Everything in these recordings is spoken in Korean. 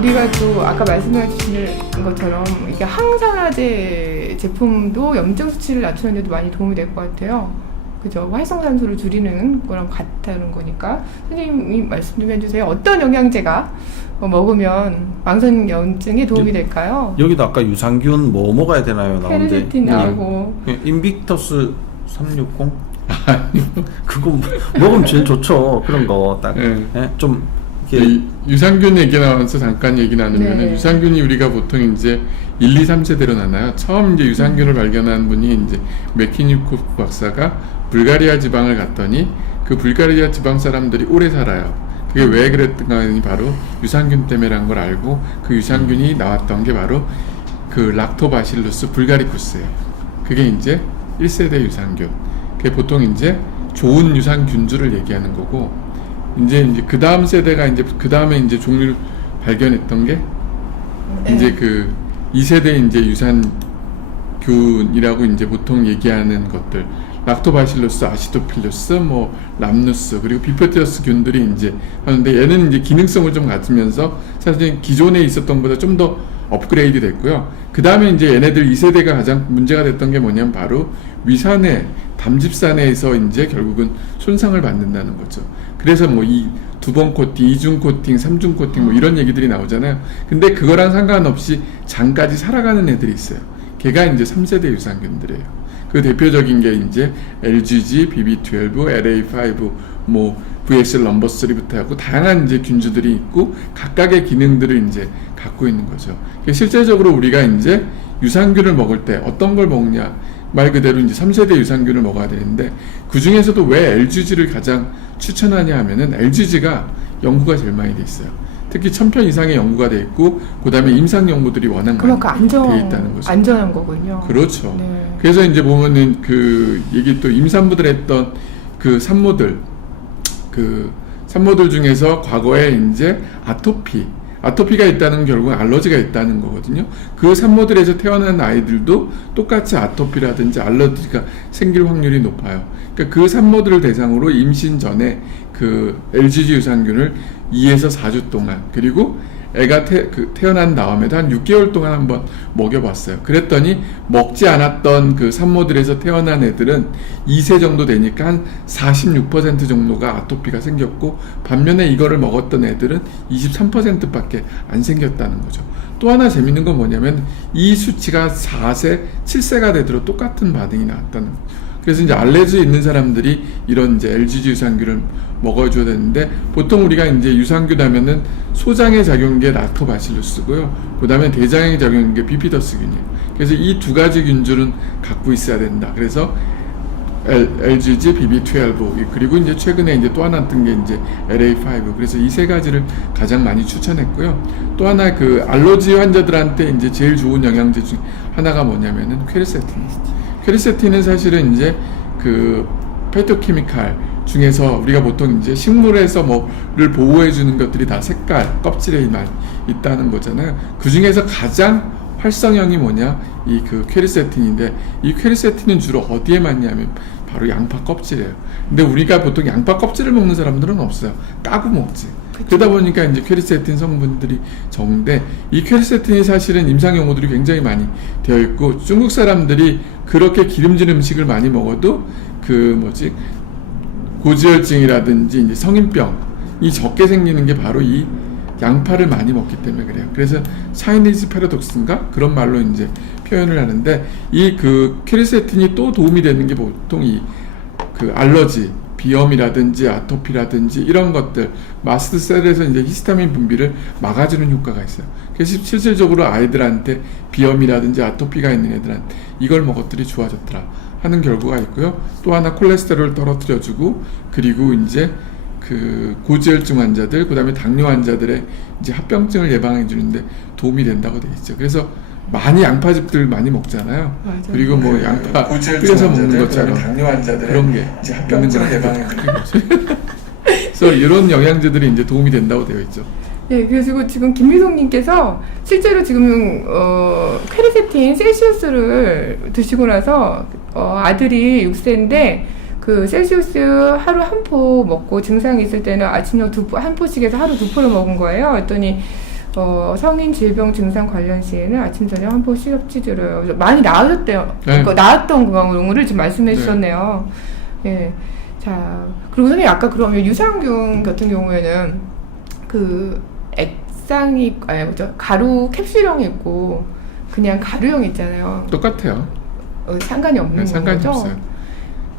우리가 또 아까 말씀해 주신 것처럼 이게 항산화제 제품도 염증 수치를 낮추는 데도 많이 도움이 될 것 같아요. 그죠? 활성산소를 줄이는 거랑 같다는 거니까 선생님이 말씀 좀 해주세요. 어떤 영양제가 먹으면 망성염증에 도움이 될까요? 여기도 아까 유산균 뭐 먹어야 되나요? 나오는데 페르세틴 나오고 인빅터스 360? 그거 먹으면 제일 좋죠. 그런 거 딱 좀 유산균 얘기 나와서 잠깐 얘기 나누면 네. 유산균이 우리가 보통 이제 1, 2, 3세대로 나눠요. 처음 이제 유산균을 발견한 분이 이제 메키니코프 박사가 불가리아 지방을 갔더니 그 불가리아 지방 사람들이 오래 살아요. 그게 왜 그랬던가 하니 바로 유산균 때문에란 걸 알고 그 유산균이 나왔던 게 바로 그 락토바실루스 불가리쿠스예요. 그게 이제 1세대 유산균. 그게 보통 이제 좋은 유산균주를 얘기하는 거고, 이제 그 다음 세대가 이제 그 다음에 이제 종류를 발견했던 게 이제 그 2세대 이제 유산균이라고 이제 보통 얘기하는 것들, 락토바실루스, 아시도필루스, 뭐 람누스, 그리고 비포티어스 균들이 이제 하는데, 얘는 이제 기능성을 좀 갖추면서 사실 기존에 있었던 것보다 좀 더 업그레이드 됐고요. 그 다음에 이제 얘네들 2세대가 가장 문제가 됐던 게 뭐냐면 바로 위산에, 담즙산에서 이제 결국은 손상을 받는다는 거죠. 그래서 뭐 이 두 번 코팅, 이중 코팅, 삼중 코팅 뭐 이런 얘기들이 나오잖아요. 근데 그거랑 상관없이 장까지 살아가는 애들이 있어요. 걔가 이제 3세대 유산균들이에요. 그 대표적인 게 이제 LGG, BB12, LA5, 뭐 VSL 넘버3부터 하고 다양한 이제 균주들이 있고 각각의 기능들을 이제 갖고 있는 거죠. 실제적으로 우리가 이제 유산균을 먹을 때 어떤 걸 먹냐, 말 그대로 이제 3세대 유산균을 먹어야 되는데, 그 중에서도 왜 LGG를 가장 추천하냐 하면은 LGG가 연구가 제일 많이 돼 있어요. 특히 1000편 이상의 연구가 돼 있고, 그 다음에 임상 연구들이 워낙 많이 돼 있다는 거죠. 안전한 거군요. 그렇죠. 네. 그래서 이제 보면은 그 얘기 또 임산부들 했던 그 산모들 중에서 과거에 이제 아토피가 있다는 결국은 알러지가 있다는 거거든요. 그 산모들에서 태어난 아이들도 똑같이 아토피라든지 알러지가 생길 확률이 높아요. 그러니까 그 산모들을 대상으로 임신 전에 그 LGG 유산균을 2에서 4주 동안, 그리고 애가 태어난 다음에도 한 6개월 동안 한번 먹여봤어요. 그랬더니 먹지 않았던 그 산모들에서 태어난 애들은 2세 정도 되니까 한 46% 정도가 아토피가 생겼고, 반면에 이거를 먹었던 애들은 23%밖에 안 생겼다는 거죠. 또 하나 재밌는 건 뭐냐면 이 수치가 4세, 7세가 되도록 똑같은 반응이 나왔다는 거죠. 그래서 이제 알레르기 있는 사람들이 이런 이제 LGG 유산균을 먹어줘야 되는데, 보통 우리가 이제 유산균 하면은 소장에 작용한 게 락토바실루스고요. 그 다음에 대장에 작용한 게 비피더스균이에요. 그래서 이 두 가지 균주는 갖고 있어야 된다. 그래서 LGG, BB12, 그리고 이제 최근에 이제 또 하나 뜬 게 이제 LA5. 그래서 이 세 가지를 가장 많이 추천했고요. 또 하나 그 알러지 환자들한테 이제 제일 좋은 영양제 중 하나가 뭐냐면은 퀘르세틴. 퀘르세틴은 사실은 이제 그 페토케미칼 중에서 우리가 보통 이제 식물에서 뭐를 보호해 주는 것들이 다 색깔, 껍질에 있다는 거잖아요. 그 중에서 가장 활성형이 뭐냐? 이 그 퀘르세틴인데, 이 퀘르세틴은 주로 어디에 많냐면 바로 양파 껍질이에요. 근데 우리가 보통 양파 껍질을 먹는 사람들은 없어요. 까고 먹지. 그러다 보니까 이제 퀘르세틴 성분들이 적은데, 이 퀘르세틴이 사실은 임상 연구들이 굉장히 많이 되어 있고, 중국 사람들이 그렇게 기름진 음식을 많이 먹어도 고지혈증이라든지 이제 성인병이 적게 생기는 게 바로 이 양파를 많이 먹기 때문에 그래요. 그래서 차이니즈 패러독스인가 그런 말로 이제 표현을 하는데, 이 그 퀘르세틴이 또 도움이 되는 게 보통 이 그 알러지, 비염이라든지 아토피라든지 이런 것들, 마스트셀에서 이제 히스타민 분비를 막아주는 효과가 있어요. 그래서 실질적으로 아이들한테 비염이라든지 아토피가 있는 애들한테 이걸 먹었더니 좋아졌더라 하는 결과가 있고요. 또 하나 콜레스테롤을 떨어뜨려주고, 그리고 이제 그 고지혈증 환자들, 그 다음에 당뇨 환자들의 이제 합병증을 예방해 주는데 도움이 된다고 되어 있죠. 그래서 많이 양파즙들 많이 먹잖아요. 맞아요. 그리고 뭐 양파 끓여서 먹는 것처럼 그런 게 이제 합병증을 예방해 주는 거죠. 그래서 이런 영양제들이 이제 도움이 된다고 되어 있죠. 네, 그리고 지금 김미송님께서 실제로 지금 퀘르세틴 셀시우스를 드시고 나서 아들이 6세인데 그 셀시우스 하루 한 포 먹고 증상이 있을 때는 아침형 한 포씩 해서 하루 2포를 먹은 거예요. 그랬더니 성인 질병 증상 관련 시에는 아침 저녁 한 포씩 섭취드려요. 많이 나아졌대요. 네. 그러니까 나았던 경우를 지금 말씀해 네. 주셨네요. 예. 자, 그리고 선생님 아까 그러면 유산균 같은 경우에는 그 액상이 아니 뭐죠? 가루 캡슐형이 있고 그냥 가루형 있잖아요. 똑같아요. 상관이 없는 네, 상관이 거죠? 없어요.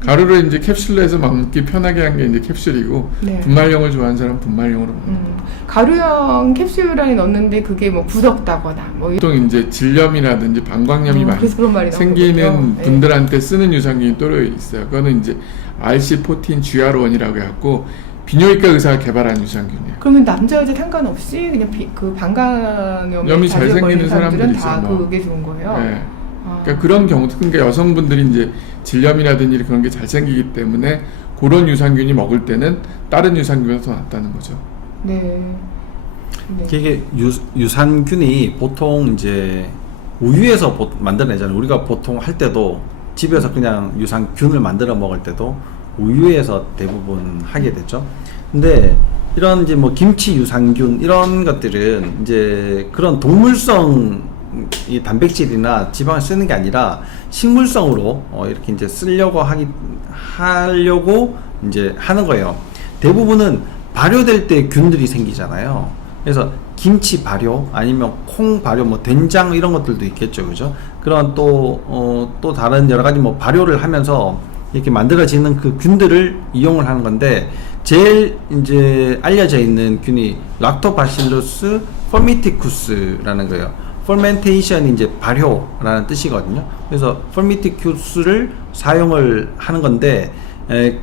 가루를 이제 캡슐로 해서 먹기 편하게 한 게 이제 캡슐이고 네. 분말형을 좋아하는 사람은 분말형으로 먹는 거예요. 가루형 캡슐 안에 넣는데 그게 뭐 굳었다거나 뭐 보통 이제 질염이라든지 방광염이 많이 그래서 그런 말이 생기는 나오거든요. 분들한테 쓰는 유산균이 또려 있어요. 그거는 이제 RC14 GR1이라고 해갖고 비뇨기과 의사가 개발한 유산균이에요. 그러면 남자 여자 상관없이 그냥 그 방광염이 염이 잘 생기는 사람들은 다 사람들이죠, 뭐. 그게 좋은 거예요. 네. 아. 그러니까 그런 경우도 그러니까 여성분들이 이제 질염이라든지 그런 게 잘 생기기 때문에 그런 유산균이 먹을 때는 다른 유산균보다 더 낫다는 거죠. 네. 네. 이게 유산균이 보통 이제 우유에서 만들어내잖아요. 우리가 보통 할 때도 집에서 그냥 유산균을 만들어 먹을 때도 우유에서 대부분 하게 되죠. 근데 이런 이제 뭐 김치 유산균 이런 것들은 이제 그런 동물성 이 단백질이나 지방을 쓰는 게 아니라 식물성으로 이렇게 이제 하려고 이제 하는 거예요. 대부분은 발효될 때 균들이 생기잖아요. 그래서 김치 발효 아니면 콩 발효 뭐 된장 이런 것들도 있겠죠. 그죠? 그런 또 다른 여러 가지 뭐 발효를 하면서 이렇게 만들어지는 그 균들을 이용을 하는 건데 제일 이제 알려져 있는 균이 락토바실루스 포미티쿠스라는 거예요. 퍼멘테이션이 이제 발효라는 뜻이거든요. 그래서 퍼미티쿠스를 사용을 하는 건데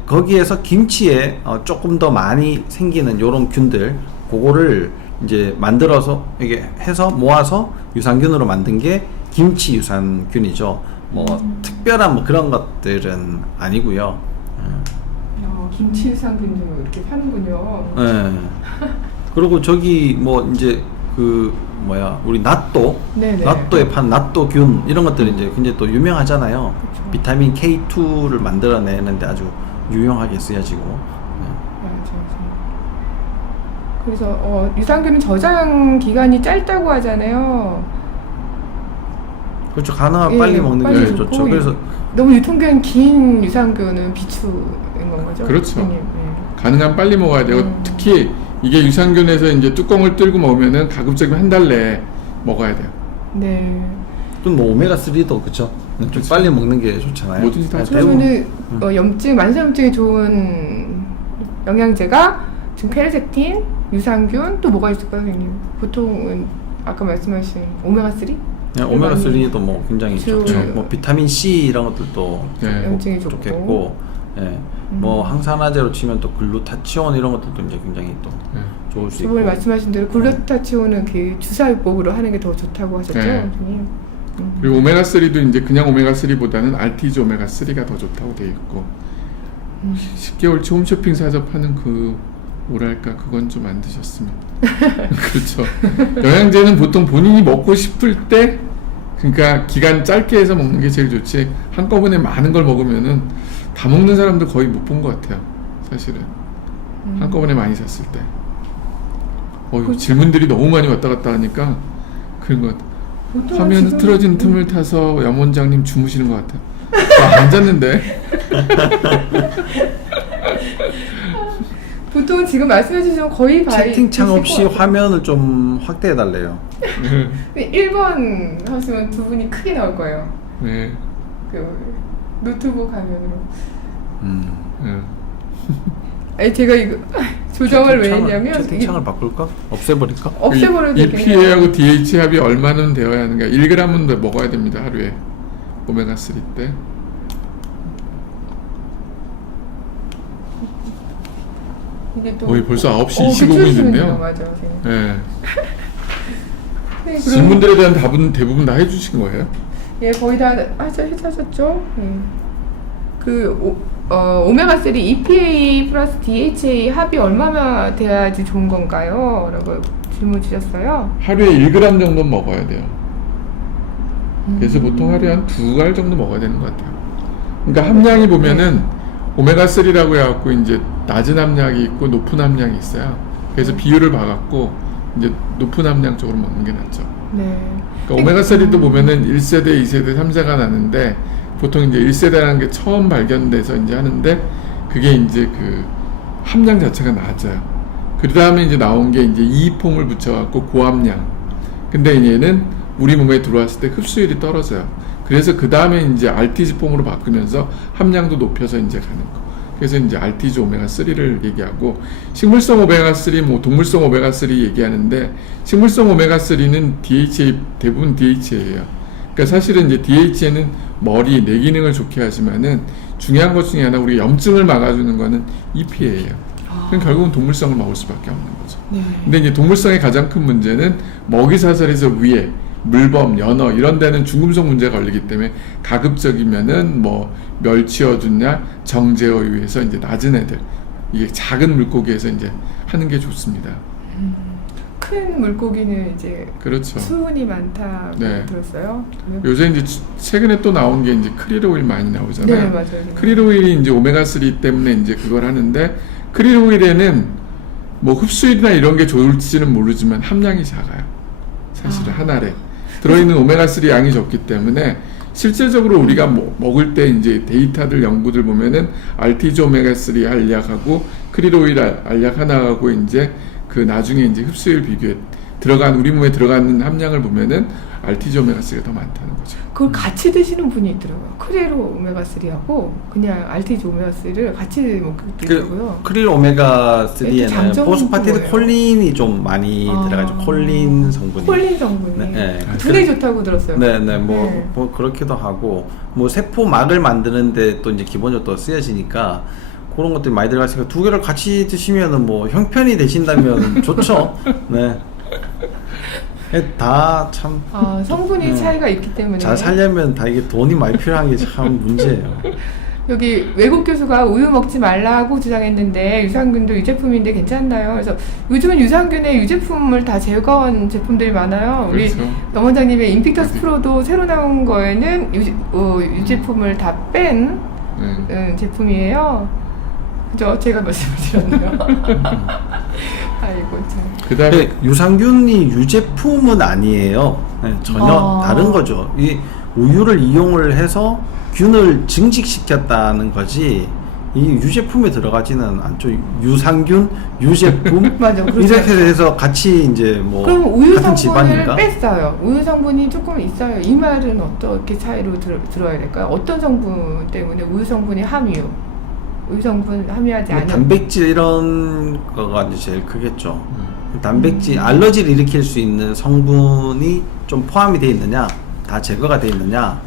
거기에서 김치에 조금 더 많이 생기는 요런 균들 그거를 이제 만들어서 이게 해서 모아서 유산균으로 만든 게 김치 유산균이죠. 뭐 특별한 뭐 그런 것들은 아니고요. 김치 유산균도 이렇게 파는군요. 네. 그리고 저기 뭐 이제 그 우리 네네. 나또에 판 나또균 이런 것들이 이제 굉장히 또 유명하잖아요. 그쵸. 비타민 K2를 만들어내는데 아주 유용하게 쓰여지고. 그래서 유산균은 저장 기간이 짧다고 하잖아요. 그렇죠. 가능하면 예, 빨리 먹는 빨리 게 좋고, 좋죠. 그래서 너무 유통기한 긴 유산균은 비추인 건 거죠? 그렇죠. 선생님? 예. 가능한 빨리 먹어야 되고 특히 이게 유산균에서 이제 뚜껑을 뚫고 먹으면은 가급적이면 한 달 내에 먹어야 돼요. 네. 좀 뭐 오메가3도 그쵸. 좀 그쵸. 빨리 먹는 게 좋잖아요. 뭐든지 다 네, 그러면은 염증, 만성염증에 좋은 영양제가 지금 케르세틴, 유산균 또 뭐가 있을까요, 선생님? 보통은 아까 말씀하신 오메가3? 네, 오메가3도 뭐 굉장히 주- 좋죠. 뭐 비타민 C 이런 것들도 네. 염증이 좋고. 좋겠고, 예. 뭐 항산화제로 치면 또 글루타치온 이런 것들도 이제 굉장히 또 네. 좋을 수 있고. 저번에 말씀하신 대로 글루타치온은 그 주사요법으로 하는 게 더 좋다고 하셨죠, 네. 선생님? 그리고 오메가3도 이제 그냥 오메가3보다는 RTG 오메가3가 더 좋다고 돼 있고 10개월치 홈쇼핑 사서 파는 그 뭐랄까 그건 좀 안 드셨으면 그렇죠. 영양제는 보통 본인이 먹고 싶을 때 그러니까 기간 짧게 해서 먹는 게 제일 좋지 한꺼번에 많은 걸 먹으면은 다 먹는 사람도 거의 못 본 것 같아요. 사실은 한꺼번에 많이 샀을 때 질문들이 너무 많이 왔다 갔다 하니까 그런 것 같아요. 보통은 화면 지금- 흐트러진 틈을 타서 염 원장님 주무시는 것 같아요. 안 잤는데. 보통 지금 말씀해 주신 거의 채팅창 없이 드실 것 같아요. 화면을 좀 확대해 달래요. 1번 하시면 두 분이 크게 나올 거예요. 네. 그 노트북 화면으로. 네. 아니 제가 이거 조정을 왜 했냐면 채팅창을 바꿀까? 없애버릴까? 없애버려도 EPA하고 DH 합이 얼마는 되어야 하는가? 1g은 더 먹어야 됩니다 하루에 오메가3 때. 이게 또 거의 벌써 9시 그쵸, 25분이 됐네요. 맞아. 네. 네, 그럼- 질문들에 대한 답은 대부분 다 해주신 거예요? 예, 거의 다 하셨죠. 그 오메가3 EPA 플러스 DHA 합이 얼마나 돼야지 좋은 건가요? 라고 질문 주셨어요. 하루에 1g 정도 먹어야 돼요. 그래서 보통 하루에 한 2알 정도 먹어야 되는 것 같아요. 그러니까 함량이 보면은 오메가3라고 해갖고 이제 낮은 함량이 있고 높은 함량이 있어요. 그래서 비율을 봐갖고 이제 높은 함량 쪽으로 먹는 게 낫죠. 네. 그러니까 오메가3도 보면은 1세대, 2세대, 3세가 나는데 보통 이제 1세대라는 게 처음 발견돼서 이제 하는데 그게 이제 그 함량 자체가 낮아요. 그 다음에 이제 나온 게 이제 이폼을 붙여갖고 고함량. 근데 얘는 우리 몸에 들어왔을 때 흡수율이 떨어져요. 그래서 그 다음에 이제 알티지 폼으로 바꾸면서 함량도 높여서 이제 가는 거. 그래서 이제 알티지 오메가3를 얘기하고 식물성 오메가3, 뭐 동물성 오메가3 얘기하는데 식물성 오메가3는 DHA, 대부분 DHA예요. 그러니까 사실은 이제 DHA는 머리, 뇌 기능을 좋게 하지만은 중요한 것 중에 하나 우리 염증을 막아주는 거는 EPA예요. 그럼 결국은 동물성을 먹을 수밖에 없는 거죠. 네. 근데 이제 동물성의 가장 큰 문제는 먹이사슬에서 위에 물범, 연어 이런 데는 중금속 문제가 걸리기 때문에 가급적이면은 뭐 멸치어주냐 정제어에 의해서 이제 낮은 애들 이게 작은 물고기에서 이제 하는 게 좋습니다. 큰 물고기는 이제 그렇죠. 수분이 많다고 네. 들었어요. 요새 이제 최근에 또 나온 게 이제 크릴 오일 많이 나오잖아요. 네, 맞아요. 크릴 오일이 이제 오메가3 때문에 이제 그걸 하는데 크릴 오일에는 뭐 흡수율이나 이런 게 좋을지는 모르지만 함량이 작아요. 사실은 한 알에 들어있는 오메가3 양이 적기 때문에 실질적으로 우리가 먹을 때 이제 데이터들 연구들 보면은 알티지 오메가3 알약하고 크릴 오일 알약 하나하고 이제 그 나중에 이제 흡수율 비교에 들어간 우리 몸에 들어가는 함량을 보면은 알티지 오메가3가 더 많다는 거죠. 그걸 같이 드시는 분이 있더라고요. 크릴 오메가3하고 그냥 알티지 오메가3를 같이 먹기도 있고요. 크릴 이게 오메가3에는 장점은 포스파티드 뭐예요? 콜린이 좀 많이 들어가죠. 콜린 성분이. 콜린 성분이 네, 네. 두 개 좋다고 들었어요. 네, 네. 뭐 그렇기도 하고 뭐 세포막을 만드는데 또 이제 기본적으로 또 쓰여지니까 그런 것들이 많이 들어갔으니까 두 개를 같이 드시면은 뭐 형편이 되신다면 좋죠. 네. 다 참 성분이 차이가 있기 때문에 잘 살려면 다 이게 돈이 많이 필요한 게 참 문제예요. 여기 외국 교수가 우유 먹지 말라고 주장했는데 유산균도 유제품인데 괜찮나요? 그래서 요즘은 유산균의 유제품을 다 제거한 제품들이 많아요. 우리 그렇죠. 염 원장님의 인픽터스 프로도 새로 나온 거에는 유제품을 다 뺀 제품이에요. 그죠? 제가 말씀을 드렸네요. 아이고 참. 그다음에 유산균이 유제품은 아니에요. 네, 전혀 다른 거죠. 이 우유를 이용을 해서 균을 증식시켰다는 거지 이 유제품에 들어가지는 않죠. 유산균, 유제품 맞아, 그렇죠. 이렇게 해서 같이 이제 뭐 그럼 우유 같은 성분을 집안인가? 뺐어요. 우유 성분이 조금 있어요. 이 말은 어떻게 차이로 들어야 될까요? 어떤 성분 때문에 우유 성분이 함유? 우유 성분 함유하지 않은 단백질 이런 거가 이제 제일 크겠죠. 단백질 알러지를 일으킬 수 있는 성분이 좀 포함이 되어 있느냐, 다 제거가 되어 있느냐,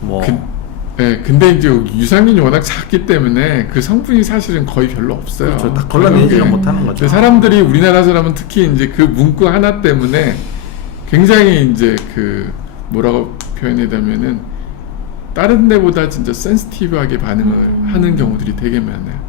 뭐. 네, 근데 이제 유산균이 워낙 작기 때문에 그 성분이 사실은 거의 별로 없어요. 그렇죠. 다 걸러내지는 못하는 거죠. 사람들이 우리나라 사람은 특히 이제 그 문구 하나 때문에 굉장히 이제 그 뭐라고 표현하자면은 다른 데보다 진짜 센시티브하게 반응을 하는 경우들이 되게 많아요.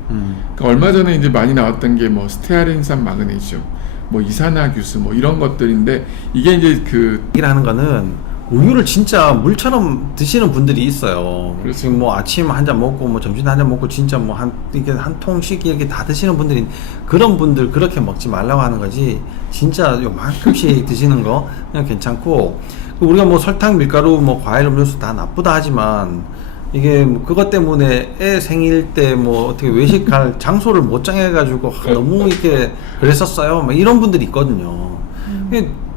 그러니까 얼마 전에 이제 많이 나왔던 게 뭐 스테아린산 마그네슘, 뭐 이산화규수 뭐 이런 것들인데 이게 이제 그 얘기를 하는 거는 우유를 진짜 물처럼 드시는 분들이 있어요. 그렇죠. 지금 뭐 아침 한 잔 먹고 뭐 점심 한 잔 먹고 진짜 뭐 이게 한 통씩 이렇게 다 드시는 분들이 그런 분들 그렇게 먹지 말라고 하는 거지. 진짜 요만큼씩 드시는 거 그냥 괜찮고 우리가 뭐 설탕, 밀가루, 뭐 과일, 음료수 다 나쁘다 하지만 이게 뭐 그것 때문에 애 생일 때 뭐 어떻게 외식할 장소를 못 정해가지고 너무 이렇게 그랬었어요. 막 이런 분들이 있거든요.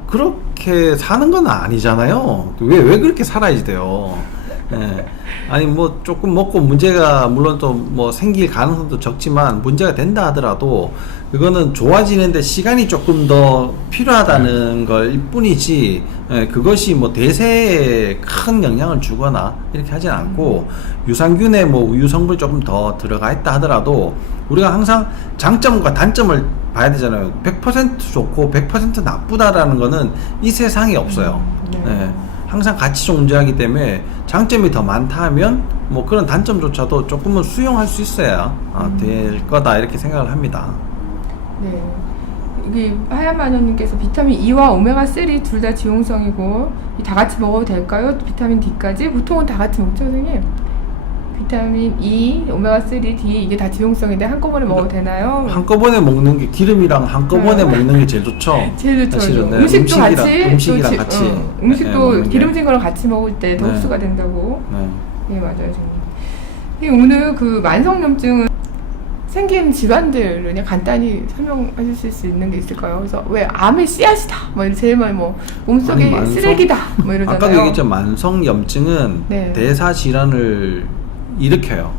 그렇게 사는 건 아니잖아요. 왜 그렇게 살아야지 돼요? 예. 아니 뭐 조금 먹고 문제가 물론 또 뭐 생길 가능성도 적지만 문제가 된다 하더라도 그거는 좋아지는데 시간이 조금 더 필요하다는 걸 뿐이지 그것이 뭐 대세에 큰 영향을 주거나 이렇게 하진 않고 유산균에 뭐 우유 성분이 조금 더 들어가 있다 하더라도 우리가 항상 장점과 단점을 봐야 되잖아요. 100% 좋고 100% 나쁘다라는 거는 이 세상에 없어요. 네. 항상 같이 존재하기 때문에 장점이 더 많다 하면 뭐 그런 단점조차도 조금은 수용할 수 있어야 될 거다 이렇게 생각을 합니다. 네. 이게 하얀 마녀님께서 비타민 E와 오메가3 둘 다 지용성이고 다 같이 먹어도 될까요? 비타민 D까지? 보통은 다 같이 먹죠, 선생님? 비타민 E, 오메가3, D 이게 다 지용성인데 한꺼번에 먹어도 되나요? 한꺼번에 먹는 게 기름이랑 한꺼번에 먹는 게 제일 좋죠. 제일 좋죠. 사실은, 네. 음식도 같이 음식이랑 또 같이 네, 음식도 먹는 게. 기름진 거랑 같이 먹을 때 더 네. 흡수가 된다고. 네. 예, 맞아요, 선생님. 오늘 그 만성염증은 생긴 질환들을 그냥 간단히 설명하실 수 있는 게 있을까요? 그래서 왜 암의 씨앗이다, 뭐 제일 많이 뭐 몸속에 아니, 만성- 쓰레기다, 뭐 이러잖아요. 아까도 얘기했죠. 만성염증은 네. 대사 질환을 일으켜요.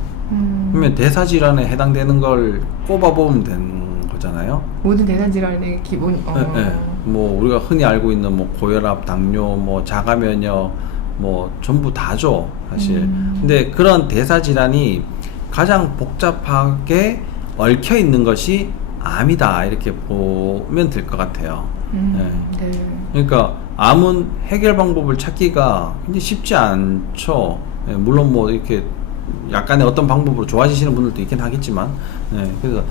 그러면 대사 질환에 해당되는 걸 꼽아보면 되는 거잖아요. 모든 대사 질환의 기본. 네, 네. 뭐 우리가 흔히 알고 있는 뭐 고혈압, 당뇨, 뭐 자가면역, 뭐 전부 다죠, 사실. 근데 그런 대사 질환이 가장 복잡하게 얽혀 있는 것이 암이다, 이렇게 보면 될 것 같아요. 네. 네. 그러니까 암은 해결 방법을 찾기가 굉장히 쉽지 않죠. 네, 물론 뭐 이렇게 약간의 어떤 방법으로 좋아지시는 분들도 있긴 하겠지만, 네, 그래서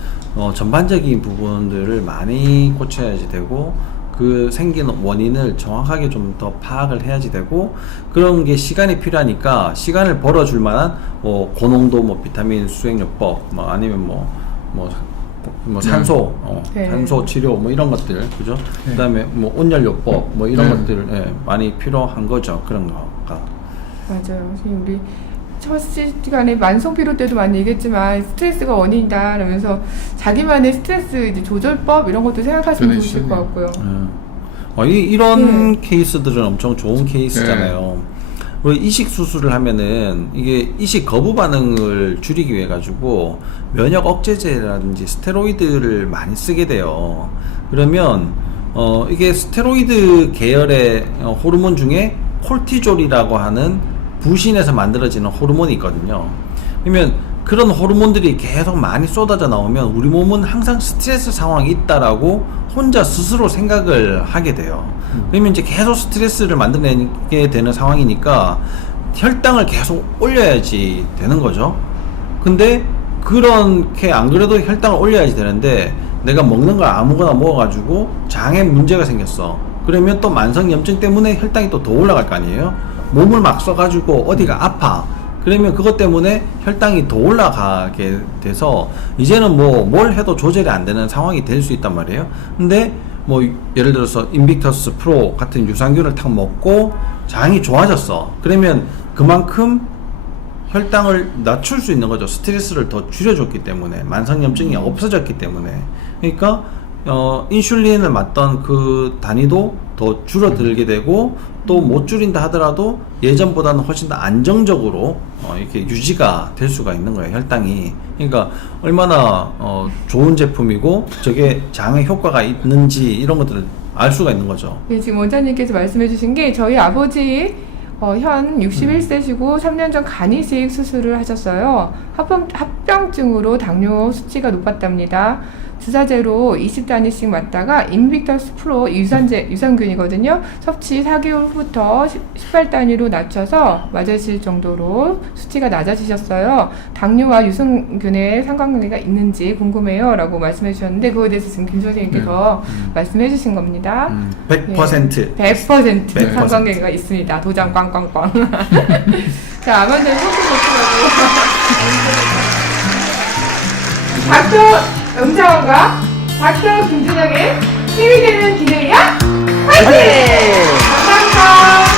전반적인 부분들을 많이 고쳐야지 되고, 그 생긴 원인을 정확하게 좀 더 파악을 해야지 되고, 그런 게 시간이 필요하니까 시간을 벌어줄 만한 고농도 뭐 비타민 수행요법, 뭐 아니면 뭐 산소, 네. 산소 치료 뭐 이런 것들, 그죠? 네. 그다음에 뭐 온열요법 뭐 이런 네. 것들, 예, 많이 필요한 거죠. 그런 거가. 맞아요. 선생님, 우리 첫 시간에 만성 피로 때도 많이 얘기했지만 스트레스가 원인이다 그러면서 자기만의 스트레스 이제 조절법 이런 것도 생각하시면 좋으실 것 같고요. 이런 네. 케이스들은 엄청 좋은 케이스잖아요. 우리 이식 수술을 하면은 이게 이식 거부 반응을 줄이기 위해 가지고 면역 억제제라든지 스테로이드를 많이 쓰게 돼요. 그러면 이게 스테로이드 계열의 호르몬 중에 콜티졸이라고 하는 부신에서 만들어지는 호르몬이 있거든요. 그러면 그런 호르몬들이 계속 많이 쏟아져 나오면 우리 몸은 항상 스트레스 상황이 있다라고 혼자 스스로 생각을 하게 돼요. 그러면 이제 계속 스트레스를 만들어내게 되는 상황이니까 혈당을 계속 올려야지 되는 거죠. 근데 그렇게 안 그래도 혈당을 올려야지 되는데 내가 먹는 걸 아무거나 먹어가지고 장에 문제가 생겼어. 그러면 또 만성염증 때문에 혈당이 또 더 올라갈 거 아니에요. 몸을 막 써가지고 어디가 아파. 그러면 그것 때문에 혈당이 더 올라가게 돼서 이제는 뭐 뭘 해도 조절이 안 되는 상황이 될 수 있단 말이에요. 근데 뭐 예를 들어서 인빅터스 프로 같은 유산균을 탁 먹고 장이 좋아졌어. 그러면 그만큼 혈당을 낮출 수 있는 거죠. 스트레스를 더 줄여줬기 때문에, 만성염증이 없어졌기 때문에. 그러니까 인슐린을 맞던 그 단위도 더 줄어들게 되고, 또 못 줄인다 하더라도 예전보다는 훨씬 더 안정적으로 이렇게 유지가 될 수가 있는 거예요, 혈당이. 그러니까 얼마나 좋은 제품이고 저게 장에 효과가 있는지 이런 것들을 알 수가 있는 거죠. 네, 지금 원장님께서 말씀해 주신 게 저희 아버지 현 61세시고 3년 전 간이식 수술을 하셨어요. 합병증으로 당뇨 수치가 높았답니다. 주사제로 20단위씩 맞다가 인빅터스 프로 유산균이거든요. 섭취 4개월 후부터 18단위로 낮춰서 맞으실 정도로 수치가 낮아지셨어요. 당뇨와 유산균의 상관관계가 있는지 궁금해요 라고 말씀해 주셨는데 그거에 대해서 지금 김 선생님께서 말씀해 주신 겁니다. 100%. 예, 100% 100%. 상관관계가 있습니다. 도장 꽝꽝꽝. 자, 아만들 소스 고추라고. 닥터 영자원과 닥터 김준영의 힘이 되는 기능이야? 화이팅! 감사합니다.